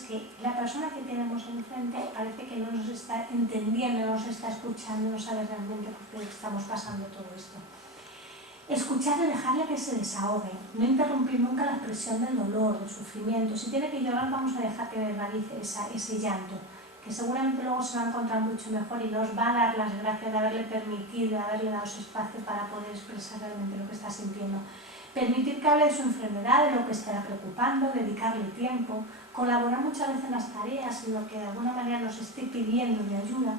es que la persona que tenemos enfrente parece que no nos está entendiendo, no nos está escuchando, no sabe realmente por qué estamos pasando todo esto. Escucharle, dejarle que se desahogue, no interrumpir nunca la expresión del dolor, del sufrimiento. Si tiene que llorar, vamos a dejar que verbalice ese llanto, que seguramente luego se va a encontrar mucho mejor y nos va a dar las gracias de haberle permitido, de haberle dado ese espacio para poder expresar realmente lo que está sintiendo. Permitir que hable de su enfermedad, de lo que estará preocupando, dedicarle tiempo, colaborar muchas veces en las tareas, en lo que de alguna manera nos esté pidiendo de ayuda.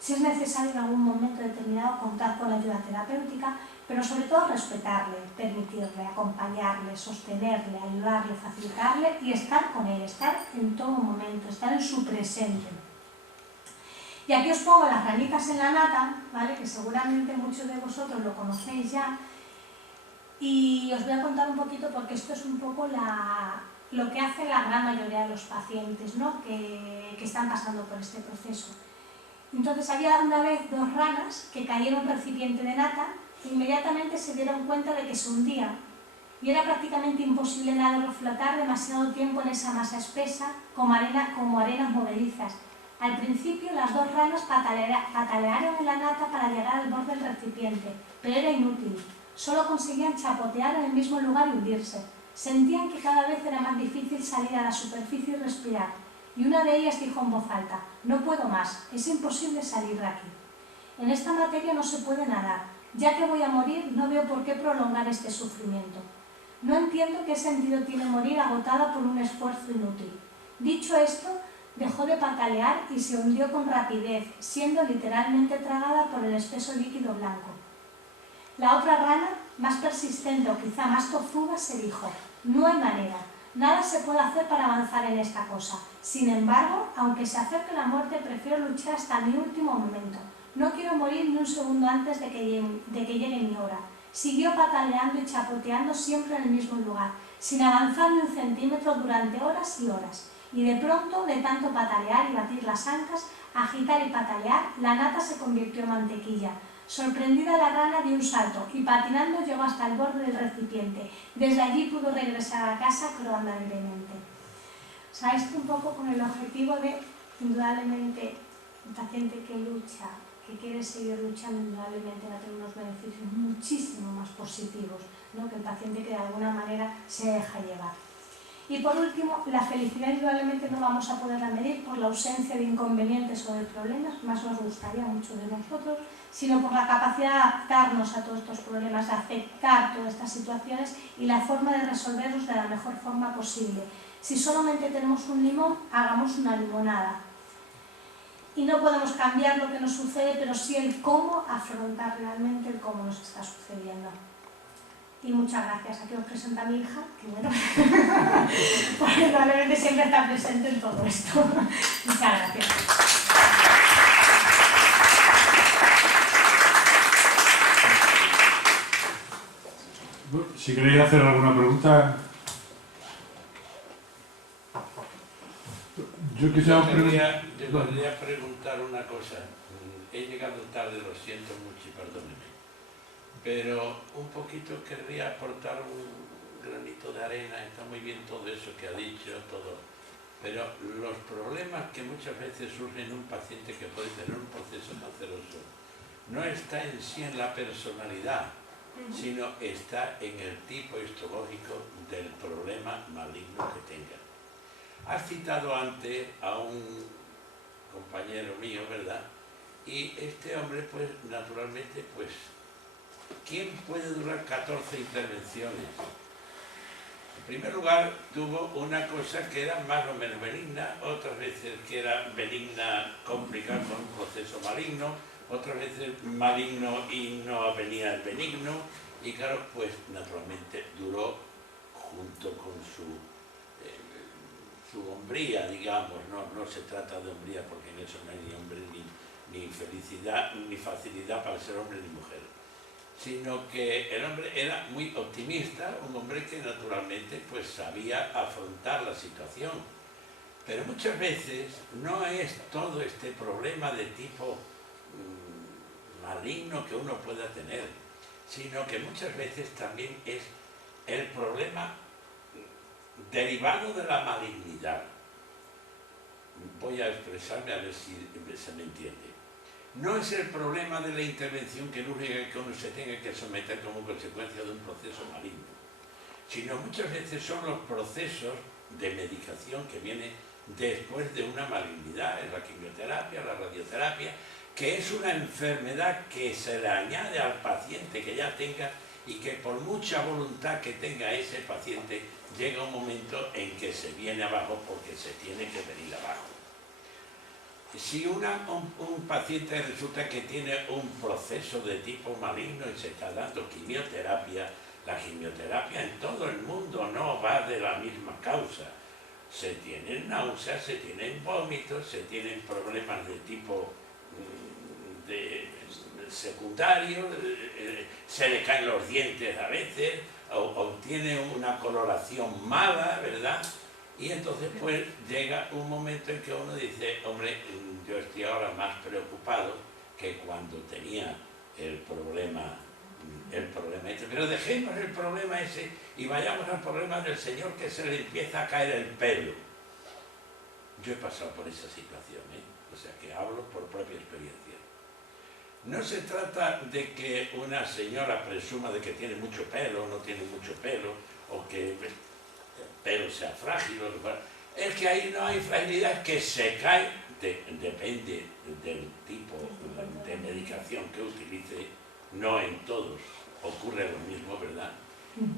Si es necesario en algún momento determinado contar con la ayuda terapéutica, pero sobre todo respetarle, permitirle, acompañarle, sostenerle, ayudarle, facilitarle y estar con él, estar en todo momento, estar en su presente. Y aquí os pongo las ranitas en la nata, ¿vale? Que seguramente muchos de vosotros lo conocéis ya, y os voy a contar un poquito porque esto es un poco lo que hace la gran mayoría de los pacientes, ¿no? que están pasando por este proceso. Entonces había una vez dos ranas que cayeron en un recipiente de nata e inmediatamente se dieron cuenta de que se hundía y era prácticamente imposible nadar o flotar demasiado tiempo en esa masa espesa como arenas movedizas. Al principio las dos ranas patalearon en la nata para llegar al borde del recipiente, pero era inútil. Solo conseguían chapotear en el mismo lugar y hundirse. Sentían que cada vez era más difícil salir a la superficie y respirar. Y una de ellas dijo en voz alta: «No puedo más, es imposible salir de aquí. En esta materia no se puede nadar. Ya que voy a morir, no veo por qué prolongar este sufrimiento. No entiendo qué sentido tiene morir agotada por un esfuerzo inútil». Dicho esto, dejó de patalear y se hundió con rapidez, siendo literalmente tragada por el espeso líquido blanco. La otra rana, más persistente o quizá más tozuda, se dijo: «No hay manera, nada se puede hacer para avanzar en esta cosa. Sin embargo, aunque se acerque la muerte, prefiero luchar hasta mi último momento. No quiero morir ni un segundo antes de que llegue mi hora». Siguió pataleando y chapoteando siempre en el mismo lugar, sin avanzar ni un centímetro durante horas y horas. Y de pronto, de tanto patalear y batir las ancas, agitar y patalear, la nata se convirtió en mantequilla. Sorprendida, la rana dio un salto y patinando llegó hasta el borde del recipiente. Desde allí pudo regresar a casa croando alegremente. O sea, esto un poco con el objetivo de, indudablemente, el paciente que lucha, que quiere seguir luchando, indudablemente va a tener unos beneficios muchísimo más positivos, ¿no?, que el paciente que de alguna manera se deja llevar. Y por último, la felicidad indudablemente no vamos a poderla medir por la ausencia de inconvenientes o de problemas, más nos gustaría mucho de nosotros, sino por la capacidad de adaptarnos a todos estos problemas, de aceptar todas estas situaciones y la forma de resolverlos de la mejor forma posible. Si solamente tenemos un limón, hagamos una limonada. Y no podemos cambiar lo que nos sucede, pero sí el cómo afrontar realmente el cómo nos está sucediendo. Y muchas gracias. Aquí os presento a mi hija, que bueno, porque probablemente siempre está presente en todo esto. Muchas gracias. Si queréis hacer alguna pregunta. Yo querría preguntar una cosa. He llegado tarde, lo siento mucho y perdónenme. Pero un poquito querría aportar un granito de arena. Está muy bien todo eso que ha dicho, todo. Pero los problemas que muchas veces surgen en un paciente que puede tener un proceso canceroso no está en sí en la personalidad, sino está en el tipo histológico del problema maligno que tenga. Has citado antes a un compañero mío, ¿verdad? Y este hombre, pues, naturalmente, pues, ¿quién puede durar 14 intervenciones? En primer lugar, tuvo una cosa que era más o menos benigna, otras veces que era benigna complicada con un proceso maligno, otras veces maligno y no venía el benigno, y claro, pues naturalmente duró junto con su hombría, digamos, no se trata de hombría porque en eso no hay ni hombre ni felicidad ni facilidad para ser hombre ni mujer, sino que el hombre era muy optimista, un hombre que naturalmente pues sabía afrontar la situación, pero muchas veces no es todo este problema de tipo maligno que uno pueda tener, sino que muchas veces también es el problema derivado de la malignidad. voy a expresarme a ver si se me entiende. No es el problema de la intervención quirúrgica que uno se tenga que someter como consecuencia de un proceso maligno, sino muchas veces son los procesos de medicación que vienen después de una malignidad, en la quimioterapia, la radioterapia, que es una enfermedad que se le añade al paciente que ya tenga y que por mucha voluntad que tenga ese paciente, llega un momento en que se viene abajo porque se tiene que venir abajo. Si un paciente resulta que tiene un proceso de tipo maligno y se está dando quimioterapia, la quimioterapia en todo el mundo no va de la misma causa. Se tienen náuseas, se tienen vómitos, se tienen problemas de tipo secundario, se le caen los dientes a veces, o tiene una coloración mala, ¿verdad? Y entonces pues llega un momento en que uno dice, hombre, yo estoy ahora más preocupado que cuando tenía el problema este. Pero dejemos el problema ese y vayamos al problema del señor que se le empieza a caer el pelo. Yo he pasado por esa situación, o sea que hablo por propia experiencia. No se trata de que una señora presuma de que tiene mucho pelo o no tiene mucho pelo, o que el pelo sea frágil, es que ahí no hay fragilidad, que se cae, depende del tipo de medicación que utilice, no en todos ocurre lo mismo, ¿verdad?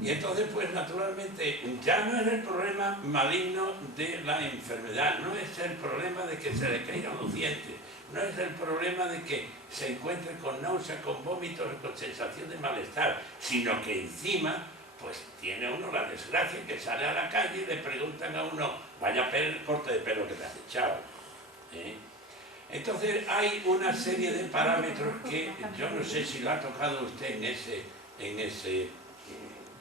Y entonces, pues naturalmente, ya no es el problema maligno de la enfermedad, no es el problema de que se le caigan los dientes, no es el problema de que se encuentre con náuseas, con vómitos, con sensación de malestar, sino que encima, pues tiene uno la desgracia que sale a la calle y le preguntan a uno, vaya corte de pelo que te has echado. Entonces hay una serie de parámetros que yo no sé si lo ha tocado usted en ese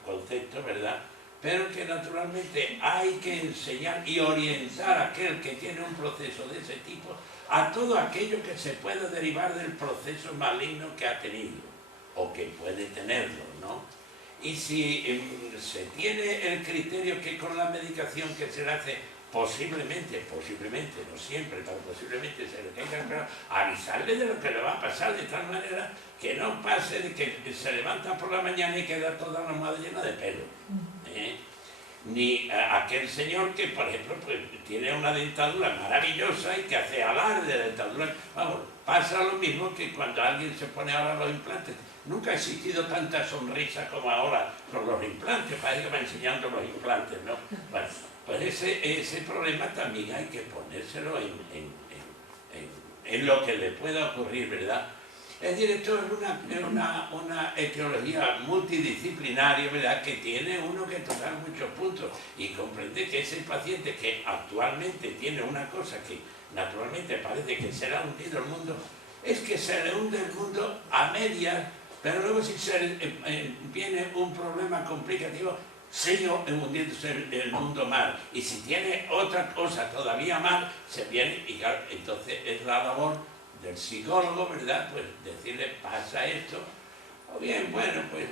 concepto, ¿verdad? Pero que naturalmente hay que enseñar y orientar a aquel que tiene un proceso de ese tipo a todo aquello que se pueda derivar del proceso maligno que ha tenido o que puede tenerlo, ¿no? Y si se tiene el criterio que con la medicación que se le hace posiblemente, no siempre, pero posiblemente se le tenga que avisarle de lo que le va a pasar, de tal manera que no pase de que se levanta por la mañana y queda toda la almohada llena de pelo. Ni aquel señor que, por ejemplo, pues, tiene una dentadura maravillosa y que hace alarde de dentadura. Vamos, pasa lo mismo que cuando alguien se pone ahora los implantes. Nunca ha existido tanta sonrisa como ahora con los implantes, parece que va enseñando los implantes, ¿no? Bueno, pues ese problema también hay que ponérselo en lo que le pueda ocurrir, ¿verdad? Es decir, esto es una etiología multidisciplinaria, ¿verdad?, que tiene uno que tocar muchos puntos y comprender que ese paciente que actualmente tiene una cosa que naturalmente parece que se le ha hundido el mundo, es que se le hunde el mundo a medias, pero luego si viene un problema complicativo, sigue hundiéndose el mundo mal. Y si tiene otra cosa todavía mal, se viene y claro, entonces es la labor del psicólogo, ¿verdad? Pues decirle, pasa esto, o bien, bueno, pues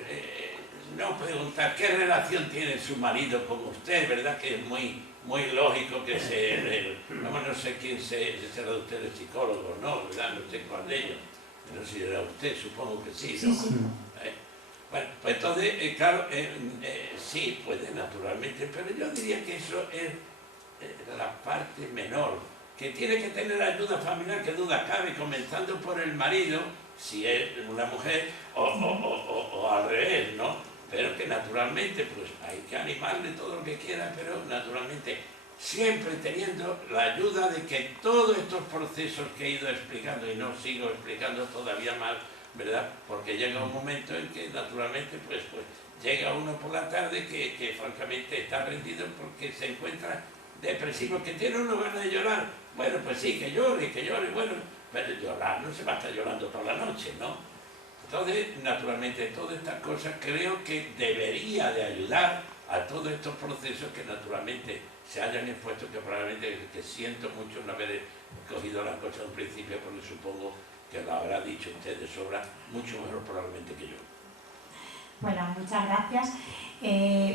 no preguntar qué relación tiene su marido con usted, ¿verdad? Que es muy lógico que no sé quién será usted el psicólogo, ¿no? ¿Verdad? No sé cuál de ellos, no sé si era usted, supongo que sí, ¿no? Sí. Bueno, pues entonces, claro, sí, puede naturalmente, pero yo diría que eso es la parte menor, que tiene que tener ayuda familiar, que duda cabe, comenzando por el marido, si es una mujer, o al revés, ¿no? Pero que naturalmente, pues hay que animarle todo lo que quiera, pero naturalmente siempre teniendo la ayuda de que todos estos procesos que he ido explicando, y no sigo explicando todavía más, ¿verdad? Porque llega un momento en que naturalmente pues llega uno por la tarde que francamente está rendido porque se encuentra depresivo, que tiene uno ganas de llorar. Bueno, pues sí, que llore, bueno, pero llorar no se va a estar llorando toda la noche, ¿no? Entonces, naturalmente, todas estas cosas creo que debería de ayudar a todos estos procesos que naturalmente se hayan expuesto, que probablemente que siento mucho no haber cogido las cosas en principio, porque supongo que lo habrá dicho usted de sobra mucho mejor probablemente que yo. Bueno, muchas gracias.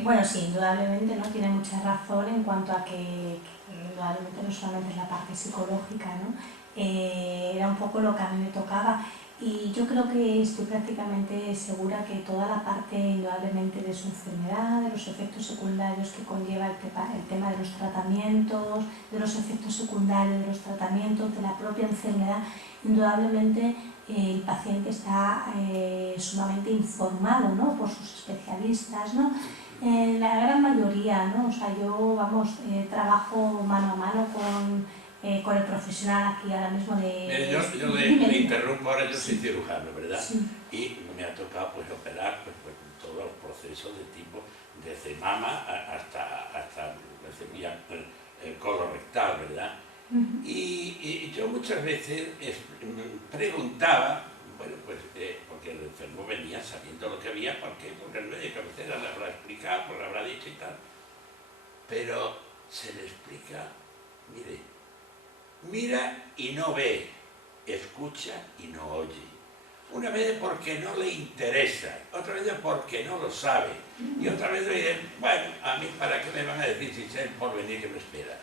Bueno, sí, indudablemente, ¿no? Tiene mucha razón en cuanto a que indudablemente no solamente es la parte psicológica, ¿no? Era un poco lo que a mí me tocaba. Y yo creo que estoy prácticamente segura que toda la parte indudablemente de su enfermedad, de los efectos secundarios que conlleva el tema de los tratamientos, de los efectos secundarios de los tratamientos, de la propia enfermedad, indudablemente el paciente está sumamente informado, ¿no? Por sus especialistas, ¿no? La gran mayoría, ¿no? O sea, yo, vamos, trabajo mano a mano con el profesional aquí ahora mismo de... Mire, yo le interrumpo ahora, yo soy Sí. cirujano, ¿verdad? Sí. Y me ha tocado pues operar pues, todos los procesos de tipo, desde mama hasta el colon rectal, ¿verdad? Y yo muchas veces preguntaba, bueno, pues porque el enfermo venía sabiendo lo que había, porque el médico de cabecera le habrá explicado, pues le habrá dicho y tal, pero se le explica, mira y no ve, escucha y no oye. Una vez porque no le interesa, otra vez porque no lo sabe, y otra vez dice, bueno, a mí para qué me van a decir si sé el porvenir que me espera.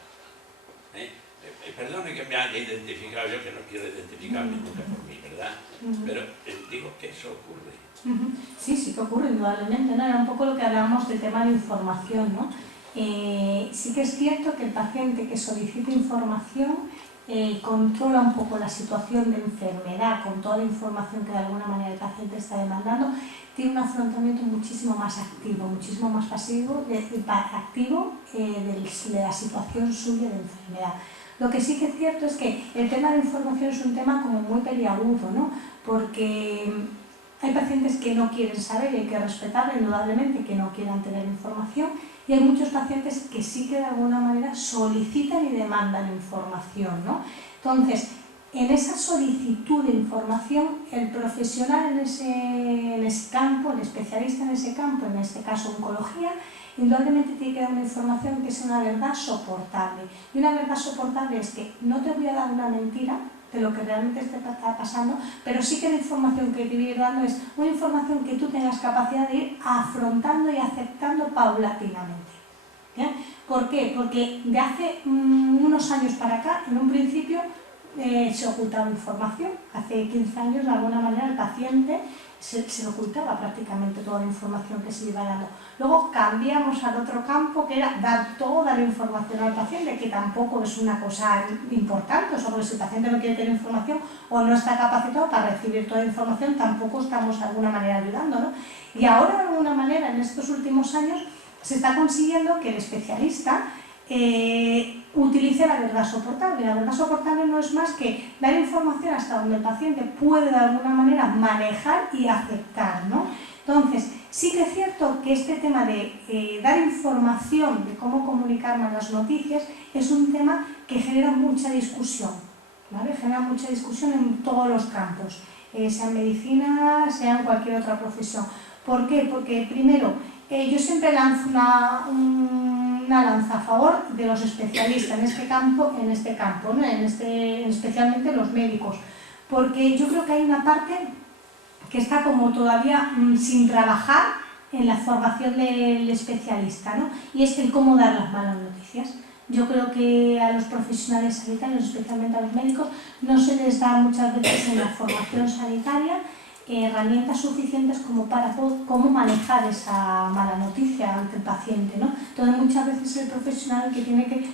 Perdone que me haya identificado yo, que no quiero identificarme nunca por mí, ¿verdad? Pero digo que eso ocurre. Sí, sí que ocurre, indudablemente, ¿no? Era un poco lo que hablábamos del tema de información, ¿no? Sí que es cierto que el paciente que solicita información controla un poco la situación de enfermedad con toda la información que de alguna manera el paciente está demandando, tiene un afrontamiento muchísimo más activo, muchísimo más activo de la situación suya de enfermedad. Lo que sí que es cierto es que el tema de información es un tema como muy peliagudo, ¿no? Porque hay pacientes que no quieren saber y hay que respetar indudablemente que no quieran tener información, y hay muchos pacientes que sí que de alguna manera solicitan y demandan información, ¿no? Entonces, en esa solicitud de información, el profesional en ese campo, el especialista en ese campo, en este caso oncología, indudablemente tiene que dar una información que sea una verdad soportable. Y una verdad soportable es que no te voy a dar una mentira de lo que realmente te está pasando, pero sí que la información que te voy a ir dando es una información que tú tengas capacidad de ir afrontando y aceptando paulatinamente. ¿Bien? ¿Por qué? Porque de hace unos años para acá, en un principio, se ocultaba información. Hace 15 años, de alguna manera, el paciente se le ocultaba prácticamente toda la información que se iba dando. Luego cambiamos al otro campo, que era dar toda la información al paciente, que tampoco es una cosa importante, o sea, porque si el paciente no quiere tener información o no está capacitado para recibir toda la información, tampoco estamos de alguna manera ayudando, ¿no? Y ahora, de alguna manera, en estos últimos años, se está consiguiendo que el especialista utilice la verdad soportable. La verdad soportable no es más que dar información hasta donde el paciente puede de alguna manera manejar y aceptar, ¿no? Entonces, sí que es cierto que este tema de dar información de cómo comunicar más las noticias es un tema que genera mucha discusión, ¿vale? Genera mucha discusión en todos los campos, sea en medicina, sea en cualquier otra profesión. ¿Por qué? Porque primero, yo siempre lanzo una lanza a favor de los especialistas en este campo, ¿no? Especialmente los médicos, porque yo creo que hay una parte que está como todavía sin trabajar en la formación del especialista, ¿no? Y es el cómo dar las malas noticias. Yo creo que a los profesionales sanitarios, especialmente a los médicos, no se les da muchas veces en la formación sanitaria herramientas suficientes como para cómo manejar esa mala noticia ante el paciente, ¿no? Entonces muchas veces es el profesional que tiene que,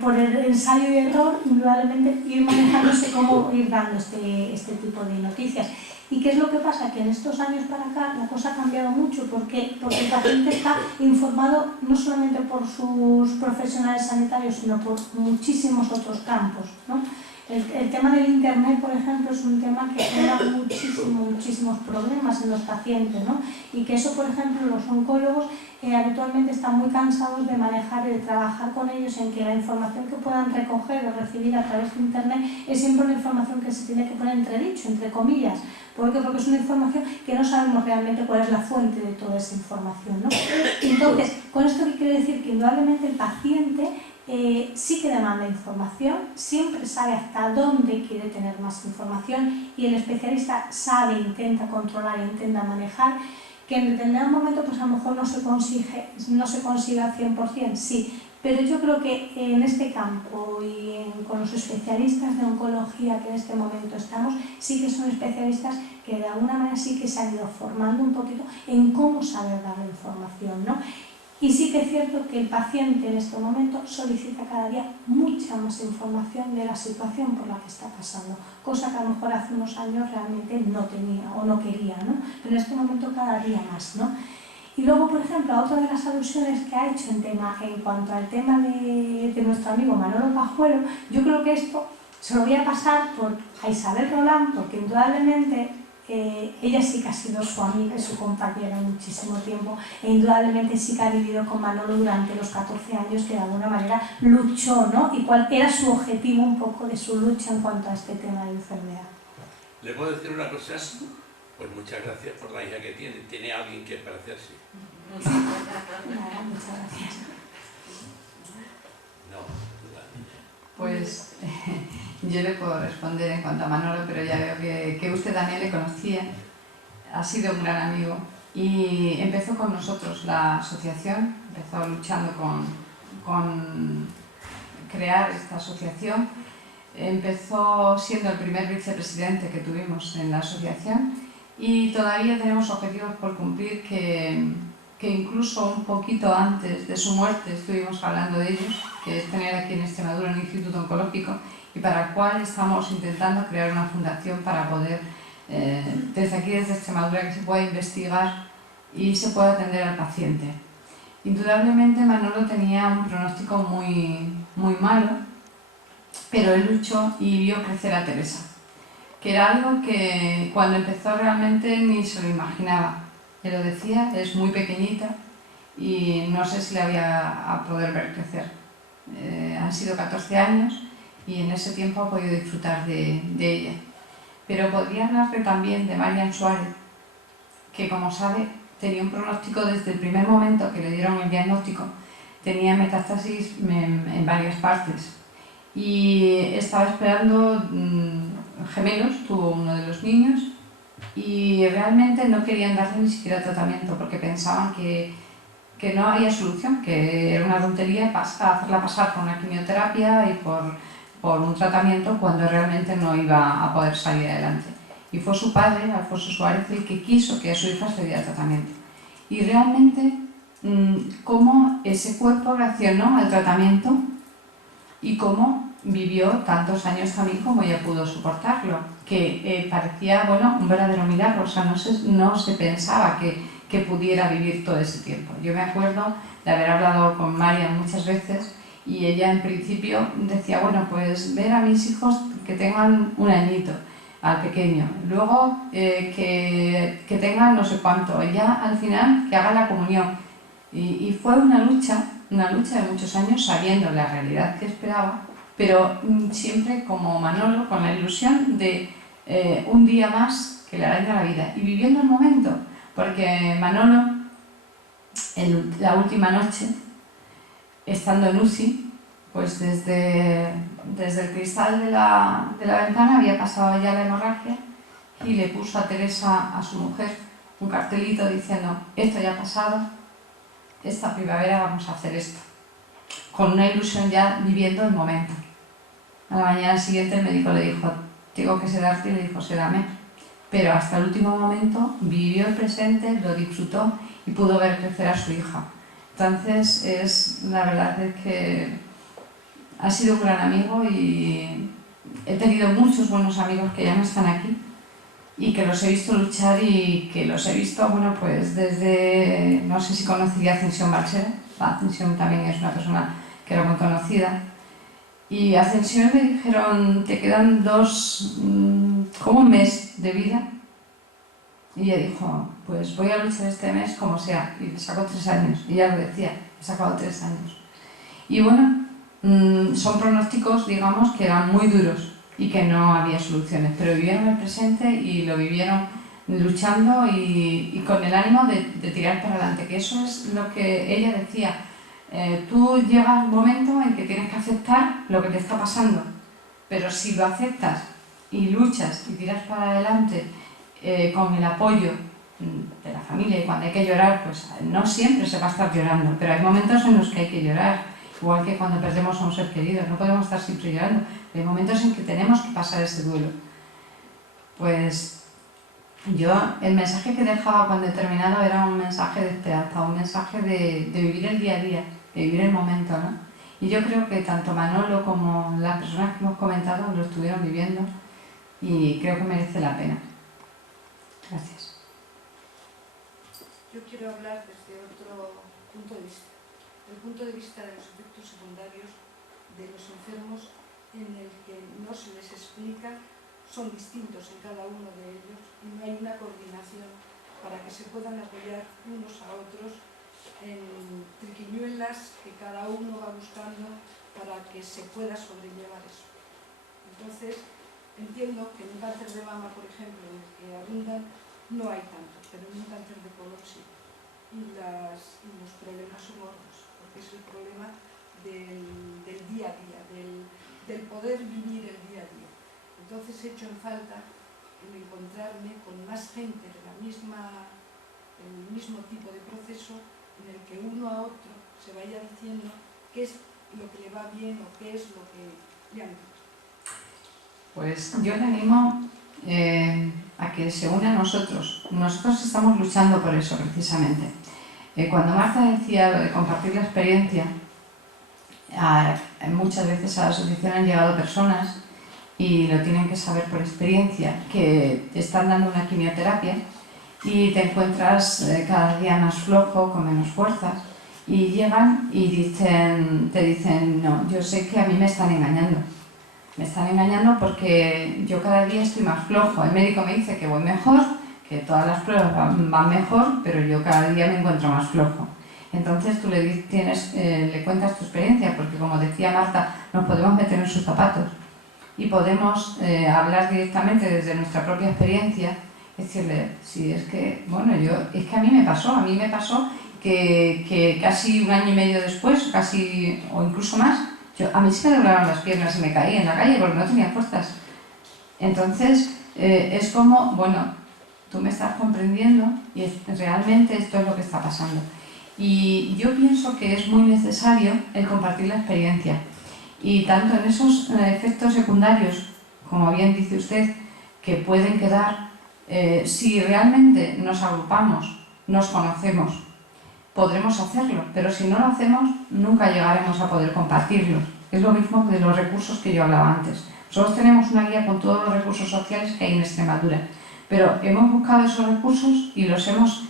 por el ensayo y error, indudablemente ir manejándose cómo ir dando este tipo de noticias. ¿Y qué es lo que pasa? Que en estos años para acá la cosa ha cambiado mucho. ¿Por qué? Porque el paciente está informado no solamente por sus profesionales sanitarios, sino por muchísimos otros campos, ¿no? El tema del internet, por ejemplo, es un tema que genera muchísimos problemas en los pacientes, ¿no? Y que eso, por ejemplo, los oncólogos habitualmente están muy cansados de manejar y de trabajar con ellos en que la información que puedan recoger o recibir a través de internet es siempre una información que se tiene que poner entredicho, entre comillas. ¿Por qué? Porque es una información que no sabemos realmente cuál es la fuente de toda esa información, ¿no? Entonces, con esto que quiero decir que indudablemente el paciente sí que demanda información, siempre sabe hasta dónde quiere tener más información y el especialista sabe, intenta controlar, intenta manejar, que en determinado momento pues a lo mejor no se consiga al 100%, sí, pero yo creo que en este campo y con los especialistas de oncología que en este momento estamos, sí que son especialistas que de alguna manera sí que se han ido formando un poquito en cómo saber dar la información, ¿no? Y sí que es cierto que el paciente en este momento solicita cada día mucha más información de la situación por la que está pasando, cosa que a lo mejor hace unos años realmente no tenía o no quería, ¿no? Pero en este momento cada día más, ¿no? Y luego, por ejemplo, otra de las alusiones que ha hecho en cuanto al tema de nuestro amigo Manolo Pajuelo, yo creo que esto se lo voy a pasar a Isabel Roland, porque indudablemente ella sí que ha sido su amiga y su compañera muchísimo tiempo, e indudablemente sí que ha vivido con Manolo durante los 14 años que de alguna manera luchó, ¿no? Y cuál era su objetivo un poco de su lucha en cuanto a este tema de enfermedad. ¿Le puedo decir una cosa? Pues muchas gracias por la hija que tiene. Tiene alguien que parecerse. Nada, muchas gracias. No, la niña. Pues yo le puedo responder en cuanto a Manolo, pero ya veo que usted también le conocía, ha sido un gran amigo y empezó con nosotros la asociación, empezó luchando con crear esta asociación, empezó siendo el primer vicepresidente que tuvimos en la asociación y todavía tenemos objetivos por cumplir que incluso un poquito antes de su muerte estuvimos hablando de ellos, que es tener aquí en Extremadura un instituto oncológico y para el cual estamos intentando crear una fundación para poder, desde aquí, desde Extremadura, que se pueda investigar y se pueda atender al paciente. Indudablemente Manolo tenía un pronóstico muy, muy malo, pero él luchó y vio crecer a Teresa, que era algo que cuando empezó realmente ni se lo imaginaba. Él lo decía, es muy pequeñita y no sé si la voy a poder ver crecer. Han sido 14 años y en ese tiempo he podido disfrutar de ella. Pero podría hablarte también de Marian Suárez, que como sabe tenía un pronóstico desde el primer momento que le dieron el diagnóstico, tenía metástasis en varias partes y estaba esperando gemelos, tuvo uno de los niños y realmente no querían darle ni siquiera tratamiento porque pensaban que no había solución, que era una tontería hacerla pasar por una quimioterapia y por un tratamiento cuando realmente no iba a poder salir adelante. Y fue su padre, Alfonso Suárez, el que quiso que a su hija se diera tratamiento. Y realmente cómo ese cuerpo reaccionó al tratamiento y cómo vivió tantos años también como ella pudo soportarlo, que parecía, bueno, un verdadero milagro, o sea, no se pensaba que pudiera vivir todo ese tiempo. Yo me acuerdo de haber hablado con Marian muchas veces y ella en principio decía, bueno, pues ver a mis hijos que tengan un añito, al pequeño, luego que tengan no sé cuánto, y ya al final que haga la comunión. Y fue una lucha de muchos años sabiendo la realidad que esperaba, pero siempre como Manolo, con la ilusión de un día más que le araña la vida y viviendo el momento, porque Manolo, la última noche, estando en UCI, pues desde el cristal de la ventana había pasado ya la hemorragia y le puso a Teresa, a su mujer, un cartelito diciendo: esto ya ha pasado, esta primavera vamos a hacer esto, con una ilusión ya viviendo el momento. A la mañana siguiente el médico le dijo: tengo que sedarte, y le dijo: sédame. Pero hasta el último momento vivió el presente, lo disfrutó y pudo ver crecer a su hija. Entonces, la verdad es que ha sido un gran amigo y he tenido muchos buenos amigos que ya no están aquí y que los he visto luchar y que los he visto, bueno, pues desde, no sé si conocería a Ascensión Balsera. Ascensión también es una persona que era muy conocida. Y a Ascensión le dijeron: te quedan como un mes de vida. Y ella dijo: pues voy a luchar este mes como sea. Y le sacó 3 años. Y ella lo decía, he sacado 3 años. Y bueno, son pronósticos, digamos, que eran muy duros y que no había soluciones. Pero vivieron el presente y lo vivieron luchando y con el ánimo de tirar para adelante. Que eso es lo que ella decía. Tú llega un momento en que tienes que aceptar lo que te está pasando, pero si lo aceptas y luchas y tiras para adelante con el apoyo de la familia, y cuando hay que llorar, pues no siempre se va a estar llorando, pero hay momentos en los que hay que llorar, igual que cuando perdemos a un ser querido, no podemos estar siempre llorando, hay momentos en que tenemos que pasar ese duelo. Pues yo, el mensaje que dejaba cuando he terminado era un mensaje de esperanza, un mensaje de vivir el día a día, de vivir el momento, ¿no? Y yo creo que tanto Manolo como las personas que hemos comentado lo estuvieron viviendo y creo que merece la pena. Gracias. Yo quiero hablar desde otro punto de vista, el punto de vista de los efectos secundarios de los enfermos, en el que no se les explica, son distintos en cada uno de ellos y no hay una coordinación para que se puedan apoyar unos a otros en triquiñuelas que cada uno va buscando para que se pueda sobrellevar eso. Entonces, entiendo que en un cáncer de mama, por ejemplo, en el que abundan, no hay tanto, pero en un cáncer de colon sí. Y los problemas son otros, porque es el problema del día a día, del poder vivir el día a día. Entonces he hecho en falta en encontrarme con más gente del mismo tipo de proceso en el que uno a otro se vaya diciendo qué es lo que le va bien o qué es lo que le han dicho. Pues yo le animo a que se une a nosotros. Nosotros estamos luchando por eso precisamente. Cuando Marta decía lo de compartir la experiencia, muchas veces a la asociación han llegado personas y lo tienen que saber por experiencia, que te están dando una quimioterapia y te encuentras cada día más flojo, con menos fuerzas, y llegan y te dicen, no, yo sé que a mí me están engañando. Me están engañando porque yo cada día estoy más flojo. El médico me dice que voy mejor, que todas las pruebas van mejor, pero yo cada día me encuentro más flojo. Entonces tú le cuentas tu experiencia, porque como decía Marta, nos podemos meter en sus zapatos y podemos hablar directamente desde nuestra propia experiencia, decirle, sí, es que, bueno, es que a mí me pasó que casi un año y medio después, casi o incluso más, a mí se me doblaron las piernas y me caí en la calle porque no tenía fuerzas. Entonces, es como, bueno, tú me estás comprendiendo y realmente esto es lo que está pasando. Y yo pienso que es muy necesario el compartir la experiencia. Y tanto en esos efectos secundarios, como bien dice usted, que pueden quedar, si realmente nos agrupamos, nos conocemos, podremos hacerlo, pero si no lo hacemos, nunca llegaremos a poder compartirlo. Es lo mismo que de los recursos que yo hablaba antes. Nosotros tenemos una guía con todos los recursos sociales que hay en Extremadura, pero hemos buscado esos recursos y los hemos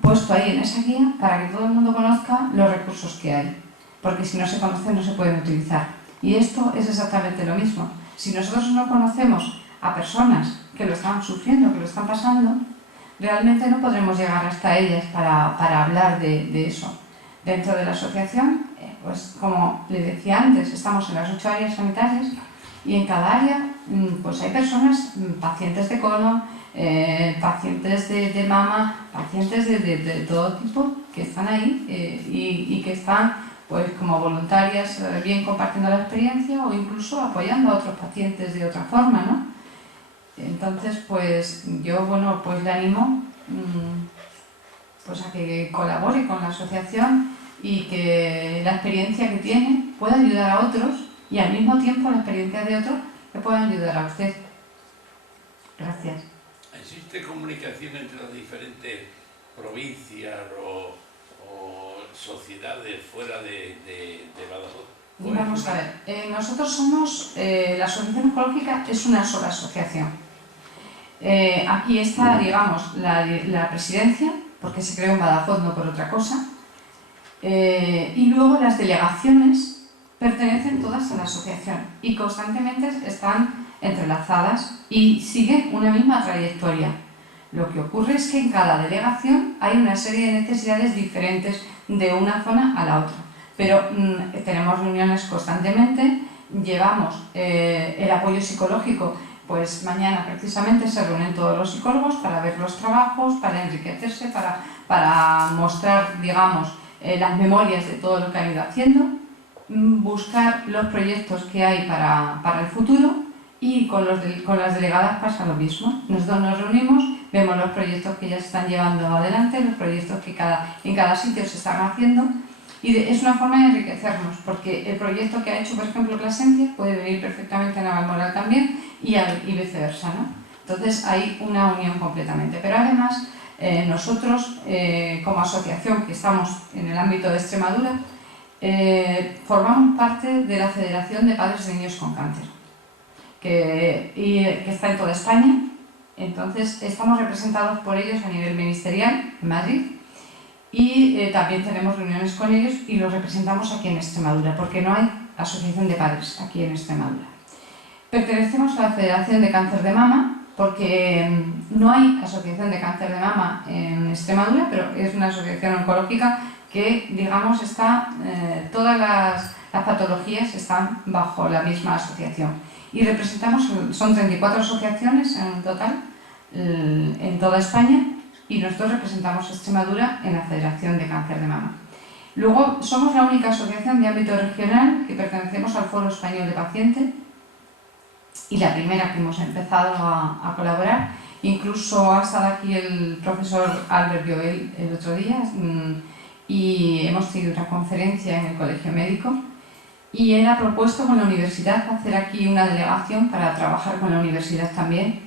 puesto ahí en esa guía para que todo el mundo conozca los recursos que hay, porque si no se conocen no se pueden utilizar. Y esto es exactamente lo mismo. Si nosotros no conocemos a personas que lo están sufriendo, que lo están pasando, realmente no podremos llegar hasta ellas para hablar de eso. Dentro de la asociación, pues como le decía antes, estamos en las 8 áreas sanitarias y en cada área pues hay personas, pacientes de colon, pacientes de mama, pacientes de todo tipo que están ahí y que están pues como voluntarias bien compartiendo la experiencia o incluso apoyando a otros pacientes de otra forma, ¿no? Entonces, pues yo, bueno, pues le animo pues a que colabore con la asociación y que la experiencia que tiene pueda ayudar a otros y al mismo tiempo la experiencia de otros le pueda ayudar a usted. Gracias. ¿Existe comunicación entre las diferentes provincias o sociedades fuera de Badajoz? Vamos a ver, nosotros somos, la Asociación Oncológica es una sola asociación. Aquí está, digamos, la presidencia, porque se creó en Badajoz, no por otra cosa, y luego las delegaciones pertenecen todas a la asociación y constantemente están entrelazadas y siguen una misma trayectoria. Lo que ocurre es que en cada delegación hay una serie de necesidades diferentes de una zona a la otra. Pero tenemos reuniones constantemente, llevamos el apoyo psicológico, pues mañana precisamente se reúnen todos los psicólogos para ver los trabajos, para enriquecerse, para mostrar, digamos, las memorias de todo lo que han ido haciendo, buscar los proyectos que hay para el futuro, y con las delegadas pasa lo mismo. Nosotros nos reunimos, vemos los proyectos que ya se están llevando adelante, los proyectos que en cada sitio se están haciendo, y es una forma de enriquecernos, porque el proyecto que ha hecho, por ejemplo, Plasencia puede venir perfectamente a Navalmoral también, y viceversa, ¿no? Entonces hay una unión completamente. Pero además, nosotros, como asociación que estamos en el ámbito de Extremadura, formamos parte de la Federación de Padres de Niños con Cáncer, que está en toda España. Entonces estamos representados por ellos a nivel ministerial en Madrid, y también tenemos reuniones con ellos y los representamos aquí en Extremadura, porque no hay asociación de padres aquí en Extremadura. Pertenecemos a la Federación de Cáncer de Mama, porque no hay asociación de cáncer de mama en Extremadura, pero es una asociación oncológica que, digamos, todas las patologías están bajo la misma asociación. Y representamos, son 34 asociaciones en total, en toda España, y nosotros representamos a Extremadura en la Federación de Cáncer de Mama. Luego, somos la única asociación de ámbito regional que pertenecemos al Foro Español de Pacientes, y la primera que hemos empezado a colaborar. Incluso ha estado aquí el profesor Albert Joel el otro día, y hemos tenido una conferencia en el Colegio Médico, y él ha propuesto con la universidad hacer aquí una delegación para trabajar con la universidad también,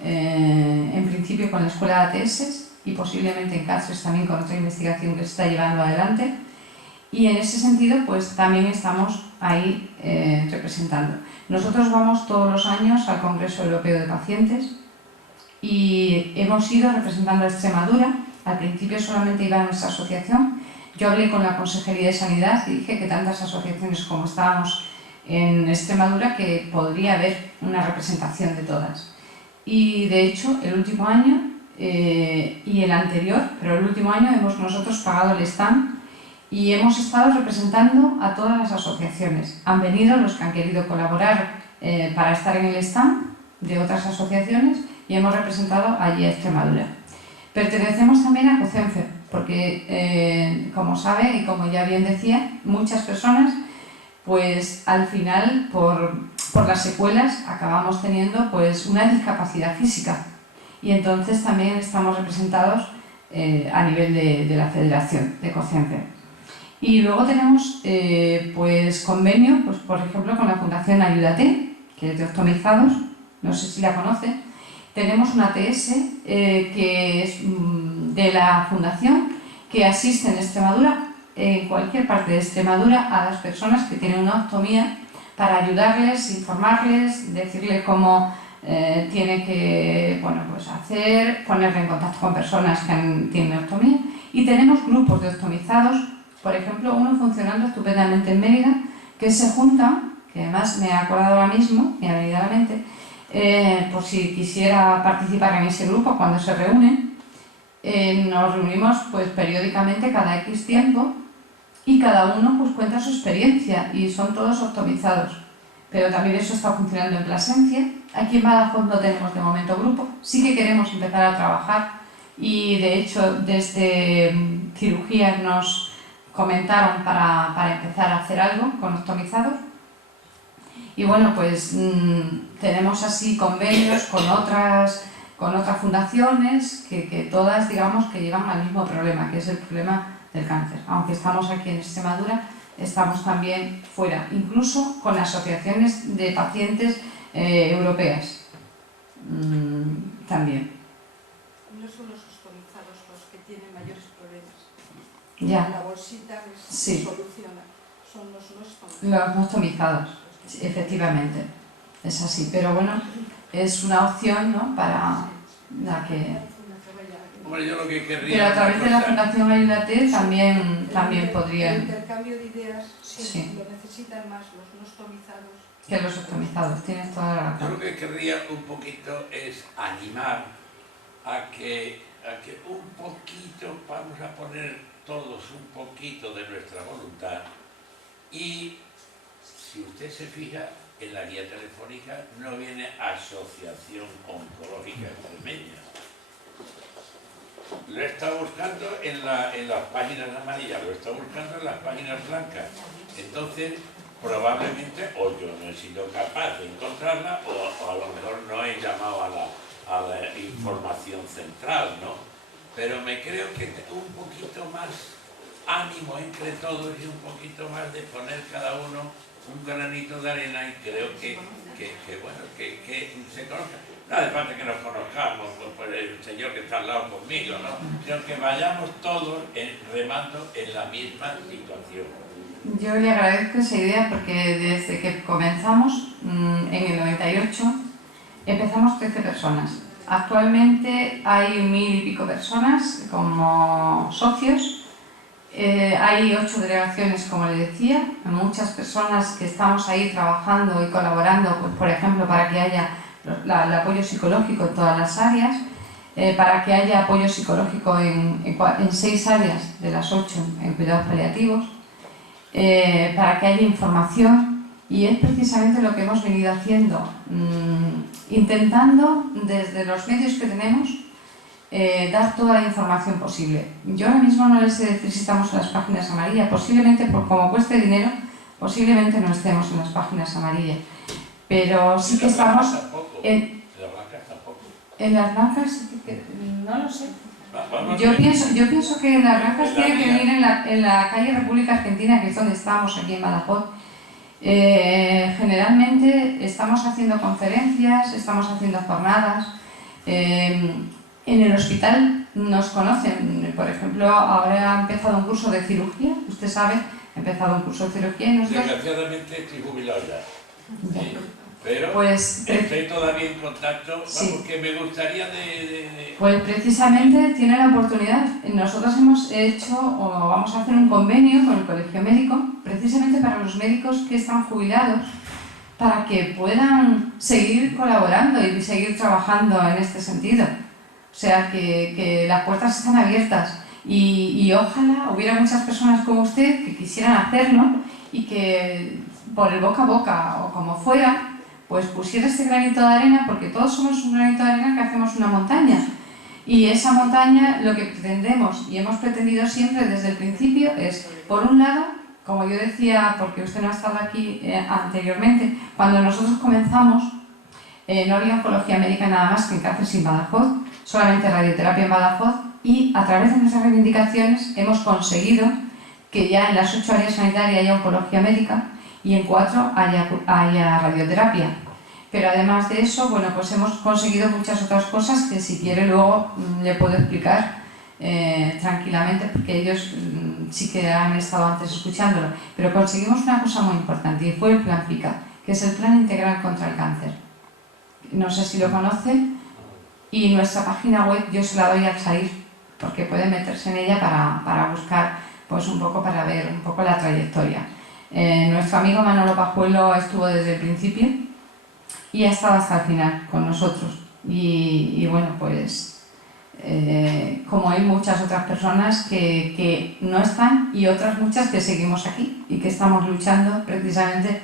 en principio con la Escuela de ATS y posiblemente en Cáceres también con otra investigación que se está llevando adelante, y en ese sentido pues también estamos ahí representando. Nosotros vamos todos los años al Congreso Europeo de Pacientes y hemos ido representando a Extremadura. Al principio solamente iba a nuestra asociación. Yo hablé con la Consejería de Sanidad y dije que tantas asociaciones como estábamos en Extremadura que podría haber una representación de todas. Y de hecho el último año y el anterior, pero el último año hemos nosotros pagado el stand y hemos estado representando a todas las asociaciones. Han venido los que han querido colaborar para estar en el stand de otras asociaciones y hemos representado allí a Extremadura. Pertenecemos también a COCENFE, porque como sabe y como ya bien decía, muchas personas pues al final por las secuelas acabamos teniendo pues una discapacidad física, y entonces también estamos representados a nivel de la federación de COCENFE. Y luego tenemos pues convenio, pues, por ejemplo, con la Fundación Ayúdate, que es de optomizados, no sé si la conoce. Tenemos una ATS que es de la Fundación, que asiste en Extremadura, en cualquier parte de Extremadura, a las personas que tienen una optomía, para ayudarles, informarles, decirles cómo tiene que pues hacer, ponerle en contacto con personas que tienen optomía. Y tenemos grupos de optomizados, por ejemplo, uno funcionando estupendamente en Mérida, que se juntan, que además me ha acordado ahora mismo, me ha venido a la mente, por si quisiera participar en ese grupo cuando se reúnen. Nos reunimos pues periódicamente cada X tiempo y cada uno pues cuenta su experiencia y son todos optomizados. Pero también eso está funcionando en Plasencia. Aquí en Badajoz no tenemos de momento grupo, sí que queremos empezar a trabajar y de hecho desde cirugía nos comentaron para empezar a hacer algo con optomizados. Y bueno, pues tenemos así convenios con otras fundaciones que todas, digamos, que llevan al mismo problema, que es el problema del cáncer. Aunque estamos aquí en Extremadura, estamos también fuera, incluso con asociaciones de pacientes europeas también. No son los optomizados los que tienen mayores problemas. Ya. La bolsita les Sí. soluciona, son los no optomizados. Los no optomizados, efectivamente, es así. Pero bueno, es una opción, ¿no?, para la que... Hombre, yo lo que querría... Pero a través de la Fundación Ayúdate también El podrían... intercambio de ideas Sí. lo necesitan más los no optomizados. Que los optomizados, tienes toda la Yo razón. lo que querría un poquito es animar a que un poquito, vamos a poner todos un poquito de nuestra voluntad, y si usted se fija en la guía telefónica no viene Asociación Oncológica Extremeña, Lo he estado buscando en las páginas amarillas, lo he estado buscando en las páginas blancas. Entonces, probablemente, o yo no he sido capaz de encontrarla, o a lo mejor no he llamado a la información central, ¿no? Pero me creo que un poquito más ánimo entre todos y un poquito más de poner cada uno un granito de arena, y creo que se conozca. No hace falta que nos conozcamos por el señor que está al lado conmigo, ¿no? Sino que vayamos todos remando en la misma situación. Yo le agradezco esa idea porque desde que comenzamos, en el 98, empezamos 13 personas. Actualmente hay 1000 y pico personas como socios. Hay 8 delegaciones, como le decía, muchas personas que estamos ahí trabajando y colaborando, pues, por ejemplo, para que haya el apoyo psicológico en todas las áreas, para que haya apoyo psicológico en 6 áreas de las 8 en cuidados paliativos, para que haya información, y es precisamente lo que hemos venido haciendo, intentando desde los medios que tenemos dar toda la información posible. Yo ahora mismo no les sé decir si estamos en las páginas amarillas, posiblemente, como cueste dinero, posiblemente no estemos en las páginas amarillas, pero sí que estamos en las blancas, no lo sé. Yo pienso que en las blancas tiene que venir en la calle República Argentina, que es donde estamos, aquí en Badajoz. Generalmente estamos haciendo conferencias, estamos haciendo jornadas. En el hospital nos conocen, por ejemplo, ahora ha empezado un curso de cirugía, usted sabe, ha empezado un curso de cirugía y nosotros... Desgraciadamente estoy jubilado ya. Sí. Pero pues, estoy todavía en contacto, sí. Porque me gustaría Pues precisamente tiene la oportunidad. Nosotros hemos hecho, o vamos a hacer un convenio con el Colegio Médico, precisamente para los médicos que están jubilados, para que puedan seguir colaborando y seguir trabajando en este sentido. O sea, que las puertas están abiertas y ojalá hubiera muchas personas como usted que quisieran hacerlo y que por el boca a boca o como fuera, pues pusiera este granito de arena, porque todos somos un granito de arena que hacemos una montaña. Y esa montaña, lo que pretendemos y hemos pretendido siempre desde el principio es, por un lado, como yo decía, porque usted no ha estado aquí anteriormente, cuando nosotros comenzamos, no había oncología médica nada más que en Cáceres y en Badajoz, solamente radioterapia en Badajoz, y a través de nuestras reivindicaciones hemos conseguido que ya en las 8 áreas sanitarias haya oncología médica y en 4 haya radioterapia. Pero además de eso, bueno, pues hemos conseguido muchas otras cosas que si quiere luego le puedo explicar tranquilamente, porque ellos sí que han estado antes escuchándolo. Pero conseguimos una cosa muy importante y fue el Plan PICA, que es el Plan Integral contra el Cáncer. No sé si lo conoce, y nuestra página web yo se la doy al salir, porque puede meterse en ella para buscar, pues un poco, para ver un poco la trayectoria. Nuestro amigo Manolo Pajuelo estuvo desde el principio y ha estado hasta el final con nosotros. Y bueno, pues como hay muchas otras personas que no están y otras muchas que seguimos aquí y que estamos luchando precisamente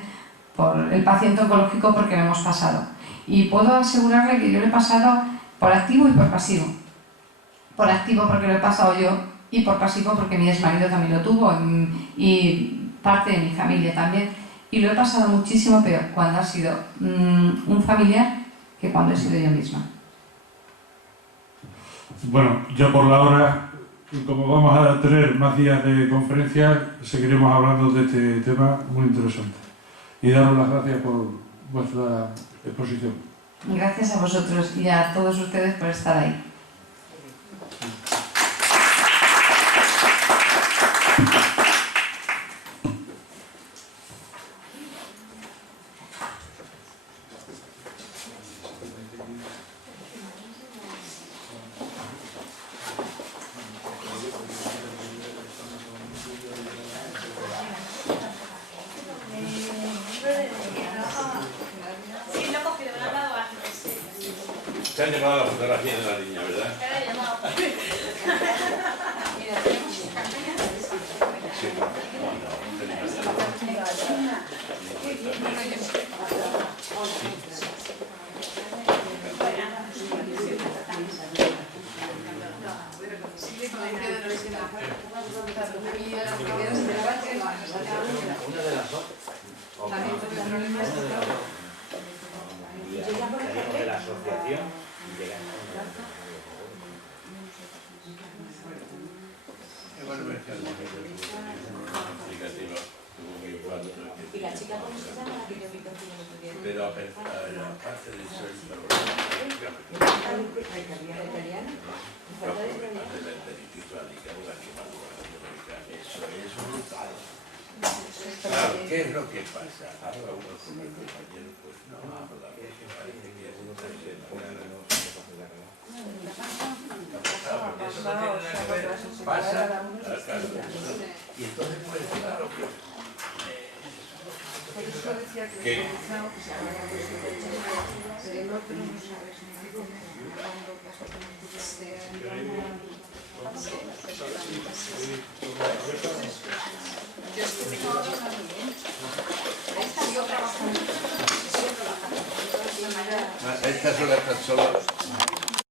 por el paciente oncológico, porque lo hemos pasado. Y puedo asegurarle que yo lo he pasado por activo y por pasivo. Por activo porque lo he pasado yo y por pasivo porque mi exmarido también lo tuvo y parte de mi familia también, y lo he pasado muchísimo peor cuando ha sido un familiar que cuando he sido yo misma. Bueno, ya por la hora, como vamos a tener más días de conferencias, seguiremos hablando de este tema muy interesante. Y daros las gracias por vuestra exposición. Gracias a vosotros y a todos ustedes por estar ahí. Se han llevado la fotografía de la niña, ¿verdad? Sí, no, no me has tocado. Salimos de la asociación y llegamos Bueno, me quedo explicativo, tuvo un infarto. ¿Y la chica cómo se llama la que yo vi contigo el otro día? Pero aparte de eso, el problema ¿La italiana? eso es brutal. Claro, ¿qué es lo que pasa? Habla uno con el compañero, pues no habla, porque parece que es un presente. Claro, porque eso no tiene nada que ver. Pasa, claro. Y entonces, pues claro que... Por eso decía que ¿Qué? comenzado, que se habla de eso, pero el otro no sabes ni cómo, cuando pasó con el Yo es que me quedo trabajando bien. Esta sigo trabajando. Estas son las personas